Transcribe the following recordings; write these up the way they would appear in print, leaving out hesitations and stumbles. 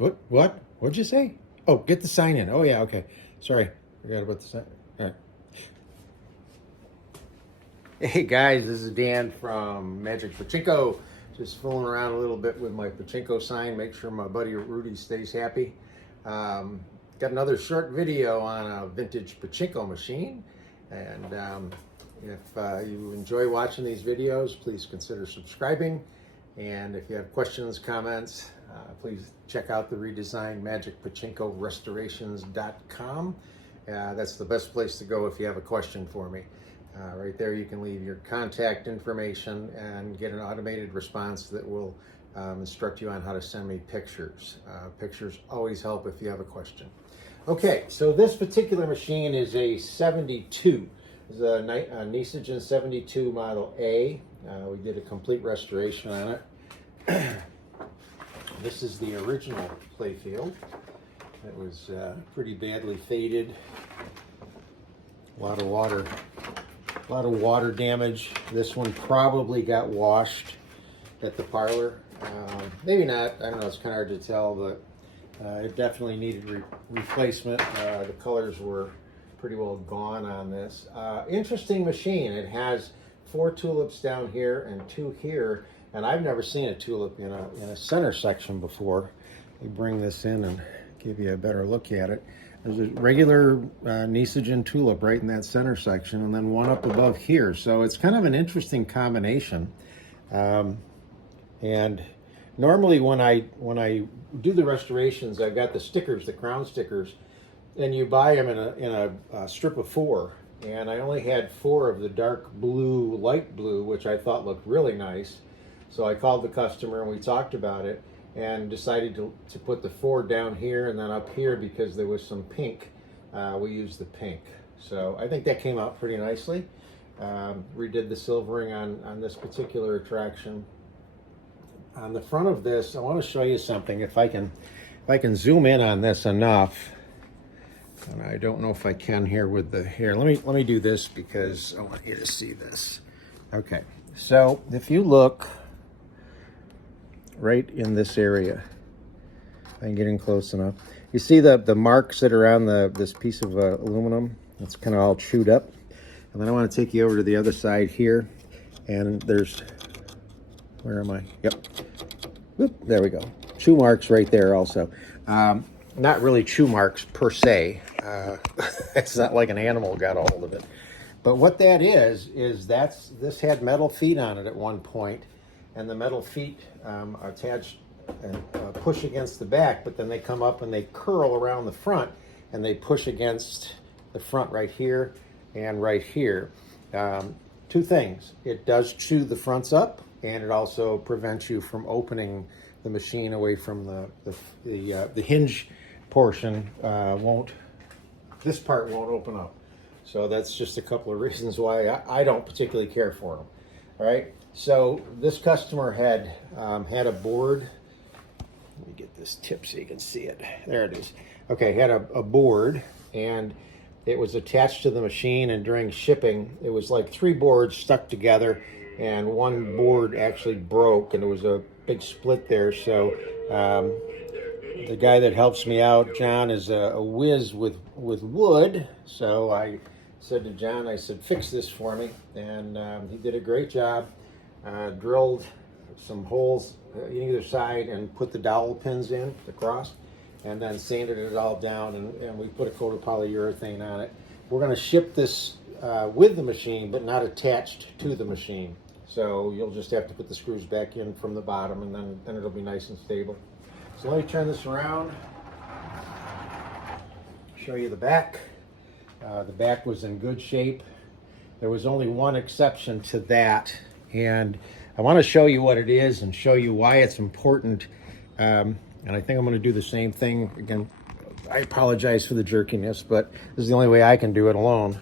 What'd you say? Oh, get the sign in. Oh, yeah, okay. Sorry, forgot about the sign. All right. Hey guys, this is Dan from Magic Pachinko. Just fooling around a little bit with my Pachinko sign. Make sure my buddy Rudy stays happy. Got another short video on a vintage Pachinko machine. And if you enjoy watching these videos, please consider subscribing. And if you have questions, comments, please check out the redesigned magicpachinkorestorations.com. That's the best place to go if you have a question for me. Right there you can leave your contact information and get an automated response that will instruct you on how to send me pictures. Pictures always help if you have a question. Okay, so this particular machine is a 72. It's a Nishijin 72 Model A. We did a complete restoration on it. This is the original playfield. It was pretty badly faded. A lot of water damage. This one probably got washed at the parlor. Maybe not. I don't know. It's kind of hard to tell, but it definitely needed replacement. The colors were pretty well gone on this. Interesting machine. It has 4 tulips down here and 2 here, and I've never seen a tulip in a center section before. Let me bring this in and give you a better look at it. There's a regular Nishijin tulip right in that center section, and then one up above here. So it's kind of an interesting combination. And normally when I do the restorations, I've got the stickers, the crown stickers, and you buy them in a strip of 4. And I only had 4 of the dark blue, light blue, which I thought looked really nice. So I called the customer and we talked about it, and decided to put the 4 down here and then up here because there was some pink. We used the pink. So I think that came out pretty nicely. Redid the silvering on this particular attraction. On the front of this, I want to show you something. If I can zoom in on this enough. And I don't know if I can here with the hair. Let me do this because I want you to see this. Okay, so if you look right in this area, if I can get in close enough, you see the marks that are on this piece of aluminum. It's kind of all chewed up. And then I want to take you over to the other side here, and there's, where am I? Yep. Oop, there we go. Chew marks right there also. Not really chew marks per se. It's not like an animal got a hold of it. But what that is this had metal feet on it at one point, and the metal feet attached and push against the back, but then they come up and they curl around the front, and they push against the front right here and right here. 2 things. It does chew the fronts up, and it also prevents you from opening the machine away from the hinge portion. This part won't open up. So that's just a couple of reasons why I don't particularly care for them. All right. So this customer had a board. Let me get this tip so you can see it. There it is. Okay, had a board, and it was attached to the machine, and during shipping, it was like 3 boards stuck together, and one board actually broke, and there was a big split there. So the guy that helps me out, John, is a whiz with wood. So I said to John, I said, fix this for me. And he did a great job. Drilled some holes on either side and put the dowel pins in across, and then sanded it all down, and we put a coat of polyurethane on it. We're going to ship this with the machine, but not attached to the machine. So you'll just have to put the screws back in from the bottom, and then it'll be nice and stable. So let me turn this around, show you the back. The back was in good shape. There was only one exception to that, and I want to show you what it is and show you why it's important. And I think I'm going to do the same thing. Again, I apologize for the jerkiness, but this is the only way I can do it alone.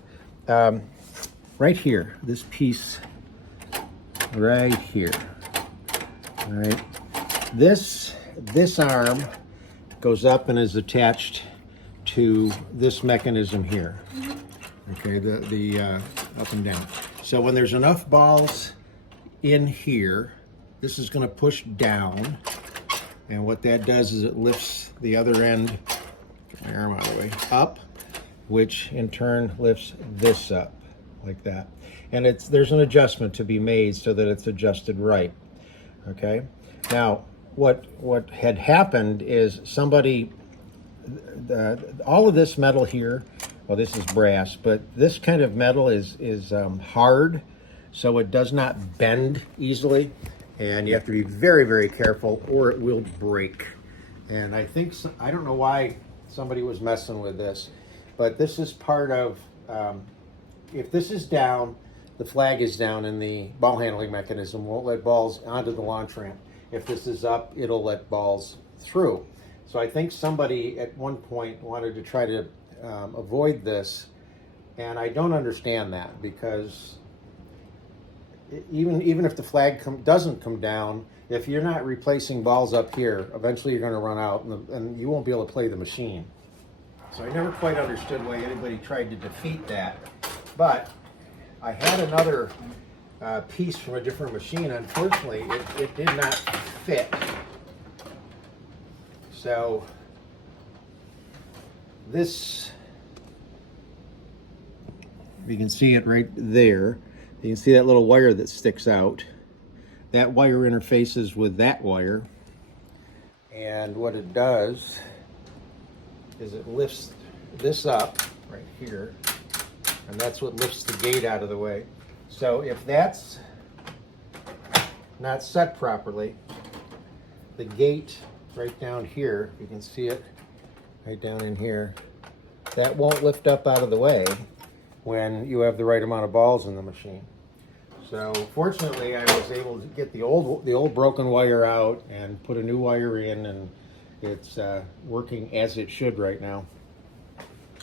Right here, this piece right here. All right. This arm goes up and is attached to this mechanism here. Okay, the up and down. So when there's enough balls in here, this is going to push down, And what that does is it lifts the other end, get my arm out of the way, up, which in turn lifts this up like that. And there's an adjustment to be made so that it's adjusted right. Okay. Now, what had happened is somebody, all of this metal here, well, this is brass, but this kind of metal is hard, so it does not bend easily, and you have to be very, very careful or it will break. And I think, I don't know why somebody was messing with this, but this is part of, if this is down, the flag is down and the ball handling mechanism won't let balls onto the launch ramp. If this is up, it'll let balls through. So I think somebody at one point wanted to try to avoid this, and I don't understand that, because even if the flag doesn't come down, if you're not replacing balls up here, eventually you're going to run out and you won't be able to play the machine. So I never quite understood why anybody tried to defeat that. But I had another piece from a different machine. Unfortunately, it did not fit. So this, you can see it right there. You can see that little wire that sticks out. That wire interfaces with that wire. And what it does is it lifts this up right here. And that's what lifts the gate out of the way. So if that's not set properly, the gate right down here, you can see it right down in here, that won't lift up out of the way when you have the right amount of balls in the machine. So fortunately, I was able to get the old broken wire out and put a new wire in, and it's working as it should right now.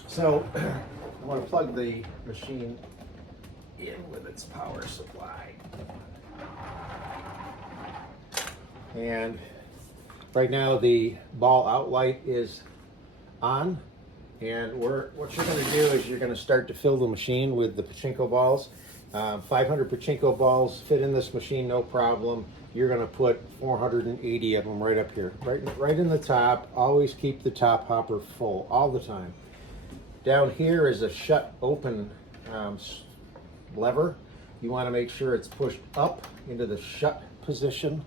So I want to plug the machine in with its power supply. And right now the ball out light is on, and what you're going to do is you're going to start to fill the machine with the Pachinko balls. 500 Pachinko balls fit in this machine, no problem. You're going to put 480 of them right up here, right in the top. Always keep the top hopper full all the time. Down here is a shut open lever. You want to make sure it's pushed up into the shut position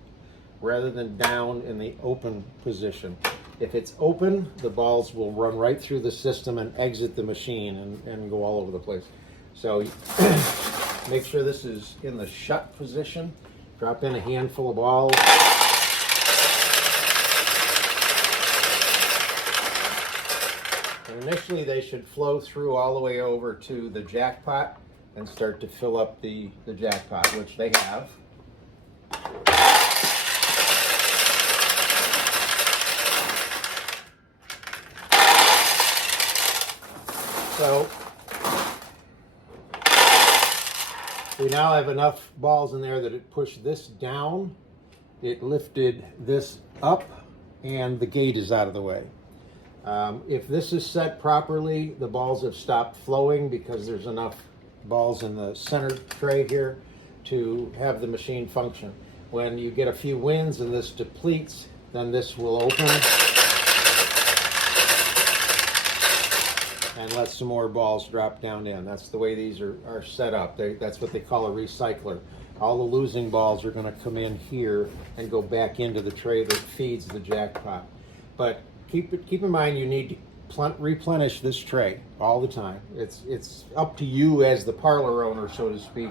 rather than down in the open position. If it's open, the balls will run right through the system and exit the machine and go all over the place. So make sure this is in the shut position. Drop in a handful of balls. And initially they should flow through all the way over to the jackpot and start to fill up the jackpot, which they have. So we now have enough balls in there that it pushed this down, it lifted this up, and the gate is out of the way. If this is set properly, the balls have stopped flowing because there's enough balls in the center tray here to have the machine function. When you get a few wins and this depletes, then this will open and let some more balls drop down in. That's the way these are set up. That's what they call a recycler. All the losing balls are going to come in here and go back into the tray that feeds the jackpot. But keep in mind, you need to replenish this tray all the time. It's up to you as the parlor owner, so to speak,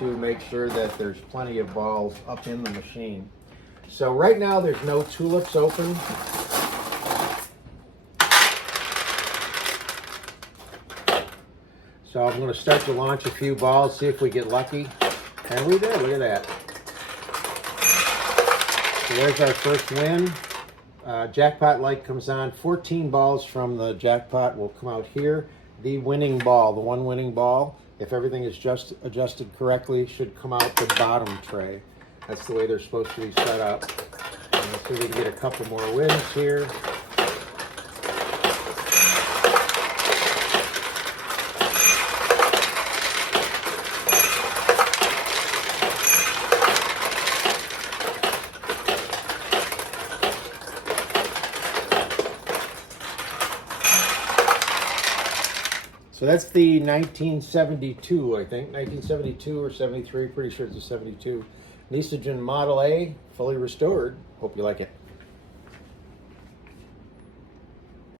to make sure that there's plenty of balls up in the machine. So right now there's no tulips open. So I'm going to start to launch a few balls, see if we get lucky. And we did, look at that. So there's our first win. Jackpot light comes on. 14 balls from the jackpot will come out here. The winning ball, the one winning ball, if everything is just adjusted correctly, should come out the bottom tray. That's the way they're supposed to be set up. And let's see if we can get a couple more wins here. So that's the 1972, I think. 1972 or 73, pretty sure it's a 72. Nishijin Model A, fully restored. Hope you like it.